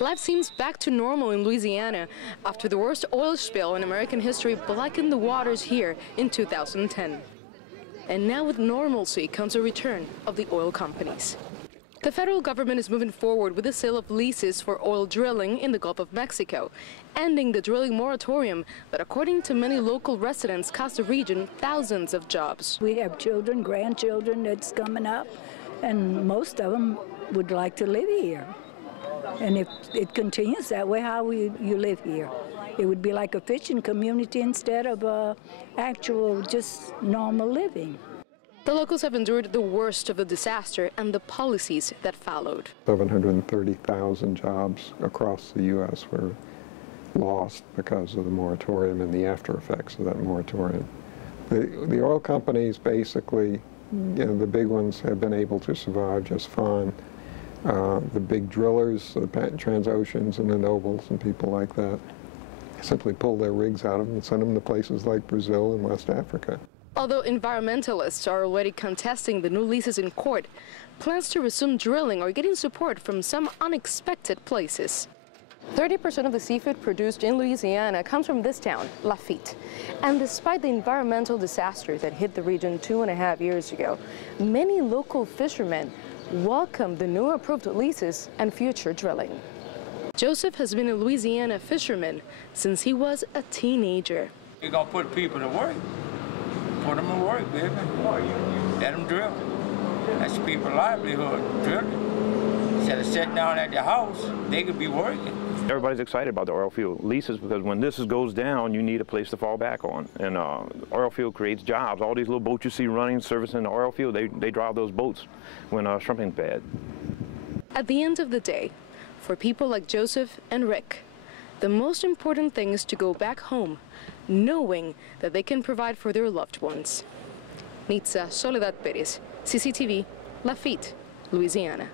Life seems back to normal in Louisiana after the worst oil spill in American history blackened the waters here in 2010. And now with normalcy comes a return of the oil companies. The federal government is moving forward with the sale of leases for oil drilling in the Gulf of Mexico, ending the drilling moratorium that, according to many local residents, cost the region thousands of jobs. We have children, grandchildren that's coming up, and most of them would like to live here. And if it continues that way, how will you live here? It would be like a fishing community instead of actual just normal living. The locals have endured the worst of the disaster and the policies that followed. 730,000 jobs across the U.S. were lost because of the moratorium and the after effects of that moratorium. The oil companies basically, the big ones have been able to survive just fine. The big drillers, the Transoceans and the Nobles and people like that, simply pull their rigs out of them and send them to places like Brazil and West Africa. Although environmentalists are already contesting the new leases in court, plans to resume drilling are getting support from some unexpected places. 30% of the seafood produced in Louisiana comes from this town, Lafitte. And despite the environmental disaster that hit the region 2.5 years ago, many local fishermen welcome the new approved leases and future drilling. Joseph has been a Louisiana fisherman since he was a teenager. You're gonna put people to work. Put them to work, baby. Let them drill. That's people's livelihood, drilling. Instead of sitting down at the house, they could be working. Everybody's excited about the oil field leases because when this goes down, you need a place to fall back on. And oil field creates jobs. All these little boats you see running, servicing the oil field, they drive those boats when shrimping's bad. At the end of the day, for people like Joseph and Rick, the most important thing is to go back home, knowing that they can provide for their loved ones. Nitza Soledad Perez, CCTV, Lafitte, Louisiana.